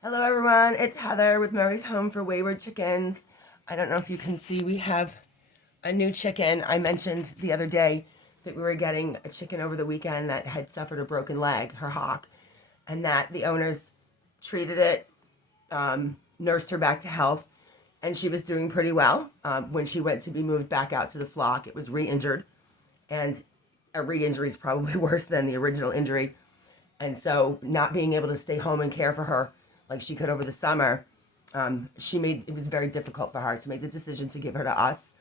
Hello everyone, it's Heather with Murray's Home for Wayward Chickens. I don't know if you can see, we have a new chicken. I mentioned the other day that we were getting a chicken over the weekend that had suffered a broken leg, her hawk, and that the owners treated it, nursed her back to health, and she was doing pretty well. When she went to be moved back out to the flock, it was re-injured, and a re-injury is probably worse than the original injury. And so not being able to stay home and care for her like she could over the summer, it was very difficult for her to make the decision to give her to us,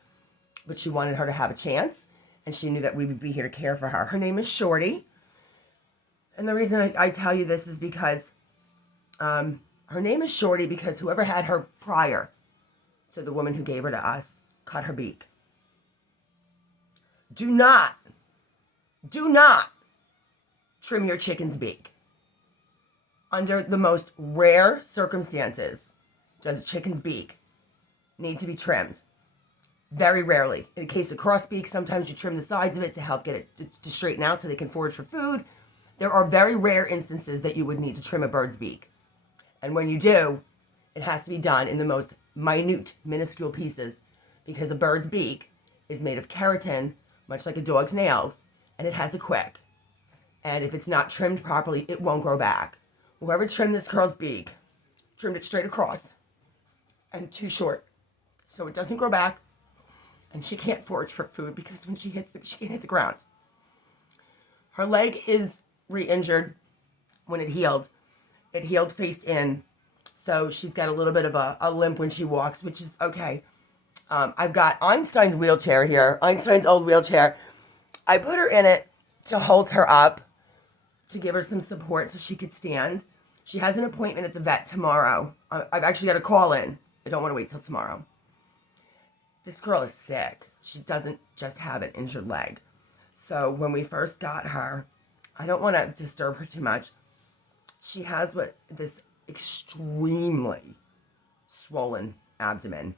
but she wanted her to have a chance, and she knew that we would be here to care for her. Her name is Shorty, and the reason I tell you this is because her name is Shorty because whoever had her prior to the woman who gave her to us cut her beak. Do not trim your chicken's beak. Under the most rare circumstances does a chicken's beak need to be trimmed. Very rarely. In a case of cross beak, sometimes you trim the sides of it to help get it to straighten out so they can forage for food. There are very rare instances that you would need to trim a bird's beak. And when you do, it has to be done in the most minute, minuscule pieces because a bird's beak is made of keratin, much like a dog's nails, and it has a quick. And if it's not trimmed properly, it won't grow back. Whoever trimmed this girl's beak trimmed it straight across and too short, so it doesn't grow back, and she can't forage for food because when she hits it, she can't hit the ground. Her leg is re-injured when it healed. It healed face in, so she's got a little bit of a limp when she walks, which is okay. I've got Einstein's wheelchair here, Einstein's old wheelchair. I put her in it to hold her up, to give her some support so she could stand. She has an appointment at the vet tomorrow. I've actually got to call in. I don't want to wait till tomorrow. This girl is sick. She doesn't just have an injured leg. So when we first got her, I don't want to disturb her too much. She has this extremely swollen abdomen,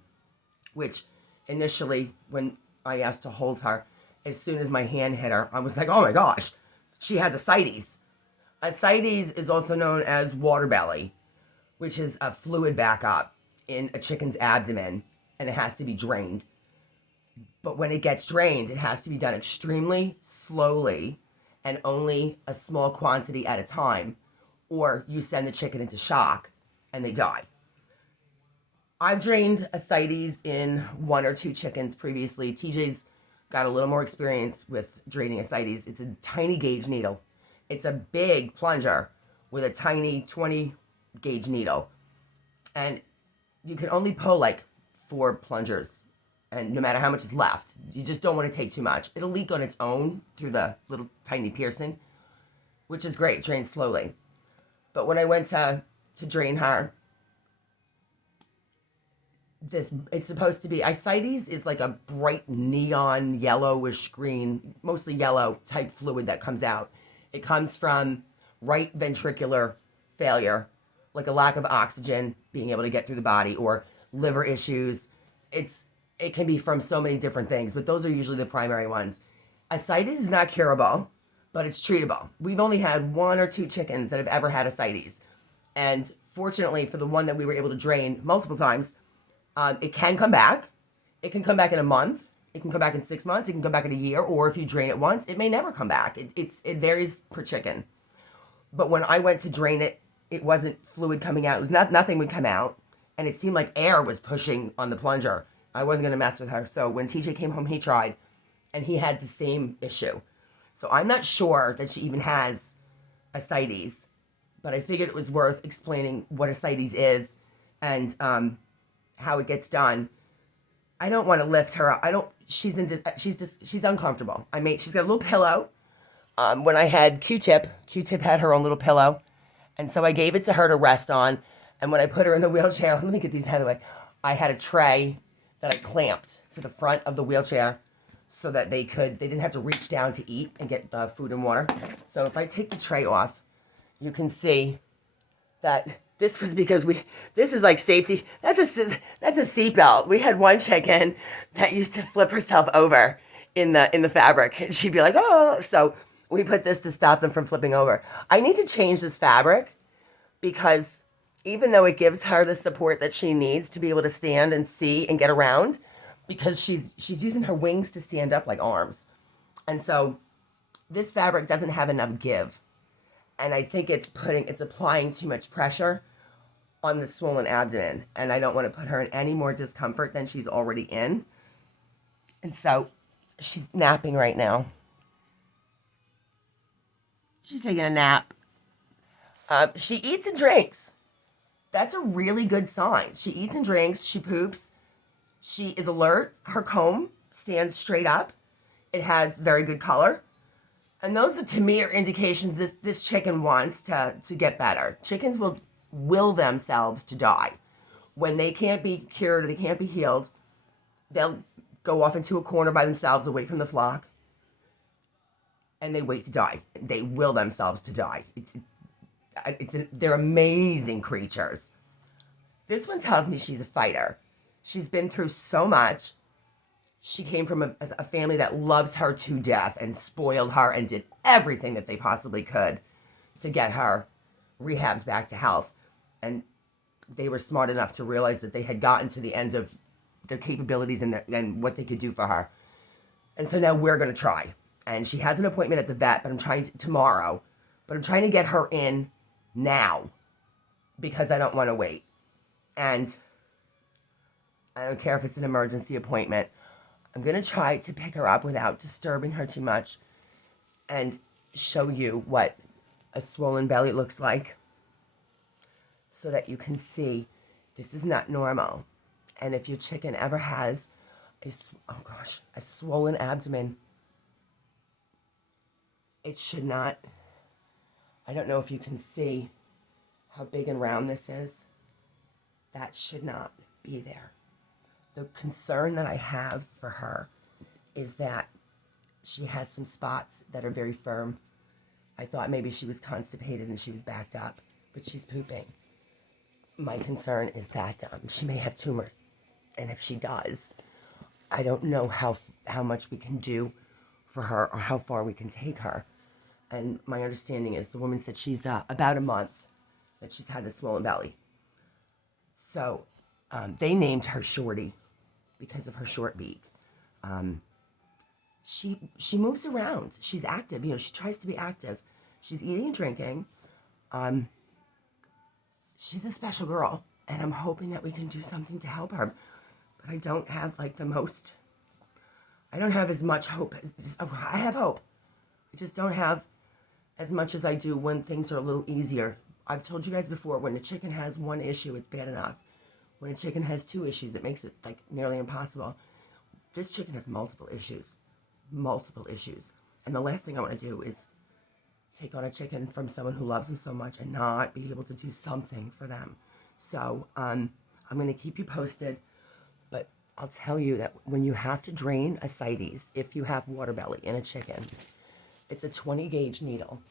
which initially when I asked to hold her, as soon as my hand hit her, I was like, oh my gosh, she has ascites. Ascites is also known as water belly, which is a fluid backup in a chicken's abdomen, and it has to be drained. But when it gets drained, it has to be done extremely slowly and only a small quantity at a time, or you send the chicken into shock and they die. I've drained ascites in 1 or 2 chickens previously. TJ's got a little more experience with draining ascites. It's a tiny gauge needle. It's a big plunger with a tiny 20 gauge needle. And you can only pull like 4 plungers. And no matter how much is left, you just don't want to take too much. It'll leak on its own through the little tiny piercing, which is great, drains slowly. But when I went to drain her, it's supposed to be, ascites is like a bright neon yellowish green, mostly yellow type fluid that comes out. It comes from right ventricular failure, like a lack of oxygen being able to get through the body, or liver issues. It can be from so many different things, but those are usually the primary ones. Ascites is not curable, but it's treatable. We've only had 1 or 2 chickens that have ever had ascites. And fortunately for the one that we were able to drain multiple times, it can come back. It can come back in a month. It can come back in 6 months. It can come back in a year. Or if you drain it once, it may never come back. It varies per chicken. But when I went to drain it, it wasn't fluid coming out. It was nothing would come out. And it seemed like air was pushing on the plunger. I wasn't going to mess with her. So when TJ came home, he tried. And he had the same issue. So I'm not sure that she even has ascites. But I figured it was worth explaining what ascites is and how it gets done. I don't want to lift her up. She's uncomfortable. She's got a little pillow. When I had Q-Tip had her own little pillow. And so I gave it to her to rest on. And when I put her in the wheelchair, let me get these out of the way. I had a tray that I clamped to the front of the wheelchair so that they didn't have to reach down to eat and get the food and water. So if I take the tray off, you can see that this was because this is like safety. That's a seatbelt. We had one chicken that used to flip herself over in the fabric, and she'd be like, oh. So we put this to stop them from flipping over. I need to change this fabric because even though it gives her the support that she needs to be able to stand and see and get around, because she's using her wings to stand up like arms. And so this fabric doesn't have enough give. And I think it's applying too much pressure on the swollen abdomen. And I don't want to put her in any more discomfort than she's already in. And so she's napping right now. She's taking a nap. She eats and drinks. That's a really good sign. She eats and drinks. She poops. She is alert. Her comb stands straight up. It has very good color. And those are, to me, are indications that this chicken wants to get better. Chickens will will themselves to die. When they can't be cured or they can't be healed, they'll go off into a corner by themselves away from the flock, and they wait to die. They will themselves to die. They're amazing creatures. This one tells me she's a fighter. She's been through so much. She came from a family that loves her to death and spoiled her and did everything that they possibly could to get her rehabbed back to health. And they were smart enough to realize that they had gotten to the end of their capabilities and what they could do for her. And so now we're going to try. And she has an appointment at the vet, but I'm trying tomorrow. But I'm trying to get her in now because I don't want to wait. And I don't care if it's an emergency appointment. I'm going to try to pick her up without disturbing her too much and show you what a swollen belly looks like so that you can see this is not normal. And if your chicken ever has a swollen abdomen, it should not, I don't know if you can see how big and round this is. That should not be there. The concern that I have for her is that she has some spots that are very firm. I thought maybe she was constipated and she was backed up, but she's pooping. My concern is that she may have tumors. And if she does, I don't know how much we can do for her or how far we can take her. And my understanding is the woman said she's about a month that she's had the swollen belly. So they named her Shorty because of her short beak. She moves around. She's active. You know, she tries to be active. She's eating and drinking. She's a special girl, and I'm hoping that we can do something to help her. But I don't have I don't have as much hope. I have hope. I just don't have as much as I do when things are a little easier. I've told you guys before, when a chicken has one issue, it's bad enough. When a chicken has two issues, it makes it nearly impossible. This chicken has multiple issues. And the last thing I want to do is take on a chicken from someone who loves them so much and not be able to do something for them. So I'm going to keep you posted, but I'll tell you that when you have to drain ascites, if you have water belly in a chicken, it's a 20 gauge needle.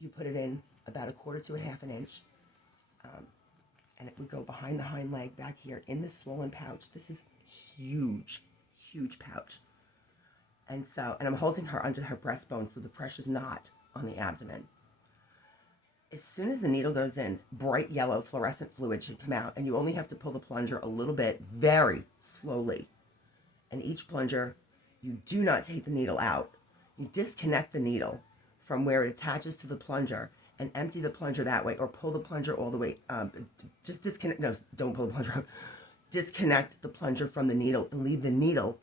You put it in about a quarter to a half an inch, and it would go behind the hind leg back here in the swollen pouch. This is huge pouch. And I'm holding her under her breastbone so the pressure's not on the abdomen. As soon as the needle goes in, bright yellow fluorescent fluid should come out, and you only have to pull the plunger a little bit, very slowly. And each plunger, you do not take the needle out. You disconnect the needle from where it attaches to the plunger and empty the plunger that way, or pull the plunger all the way. Just disconnect. No, don't pull the plunger out. Disconnect the plunger from the needle and leave the needle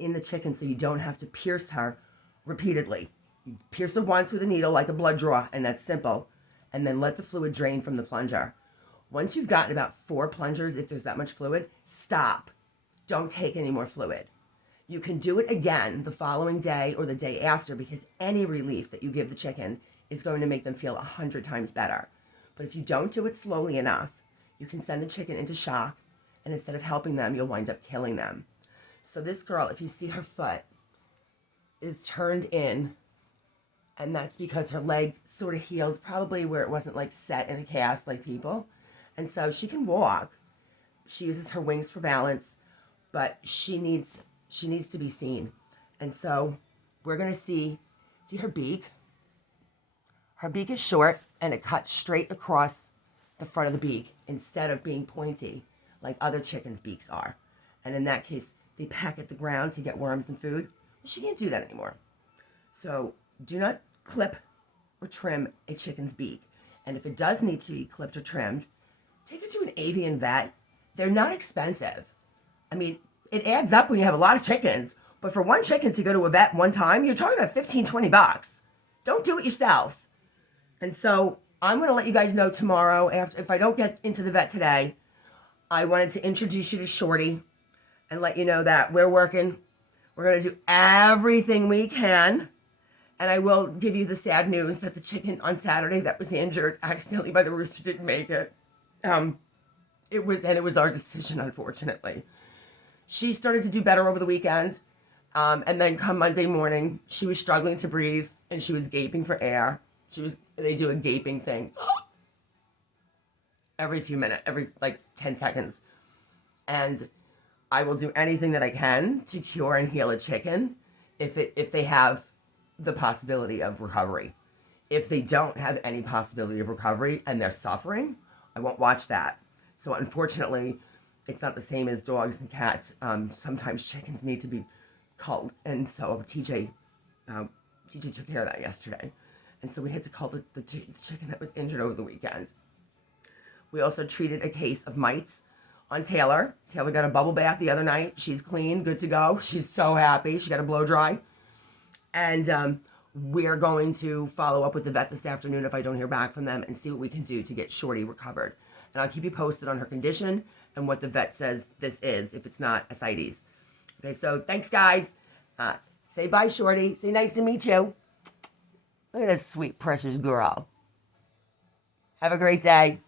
in the chicken so you don't have to pierce her repeatedly. You pierce her once with a needle like a blood draw, and that's simple. And then let the fluid drain from the plunger. Once you've gotten about 4 plungers, if there's that much fluid, stop. Don't take any more fluid. You can do it again the following day or the day after, because any relief that you give the chicken is going to make them feel 100 times better. But if you don't do it slowly enough, you can send the chicken into shock, and instead of helping them, you'll wind up killing them. So this girl, if you see her foot, is turned in, and that's because her leg sort of healed, probably where it wasn't set in a cast like people. And so she can walk. She uses her wings for balance, but she needs to be seen. And so we're going to see her beak. Her beak is short, and it cuts straight across the front of the beak instead of being pointy like other chickens' beaks are. And in that case, they peck at the ground to get worms and food. Well, she can't do that anymore. So do not clip or trim a chicken's beak. And if it does need to be clipped or trimmed, take it to an avian vet. They're not expensive. I mean, it adds up when you have a lot of chickens. But for one chicken to go to a vet one time, you're talking about $15-20. Don't do it yourself. And so I'm going to let you guys know tomorrow, if I don't get into the vet today, I wanted to introduce you to Shorty and let you know that we're working. We're going to do everything we can. And I will give you the sad news that the chicken on Saturday that was injured accidentally by the rooster didn't make it. It was our decision, unfortunately. She started to do better over the weekend. And then come Monday morning, she was struggling to breathe and she was gaping for air. They do a gaping thing every few minutes, every like 10 seconds. And I will do anything that I can to cure and heal a chicken if they have the possibility of recovery. If they don't have any possibility of recovery and they're suffering, I won't watch that. So unfortunately, it's not the same as dogs and cats. Sometimes chickens need to be culled. And so TJ took care of that yesterday. And so we had to cull the chicken that was injured over the weekend. We also treated a case of mites on Taylor. Taylor got a bubble bath the other night. She's clean, good to go. She's so happy. She got a blow dry. And we're going to follow up with the vet this afternoon if I don't hear back from them and see what we can do to get Shorty recovered. And I'll keep you posted on her condition and what the vet says this is, if it's not ascites. Okay, so thanks, guys. Say bye, Shorty. Say nice to meet you. Look at this sweet, precious girl. Have a great day.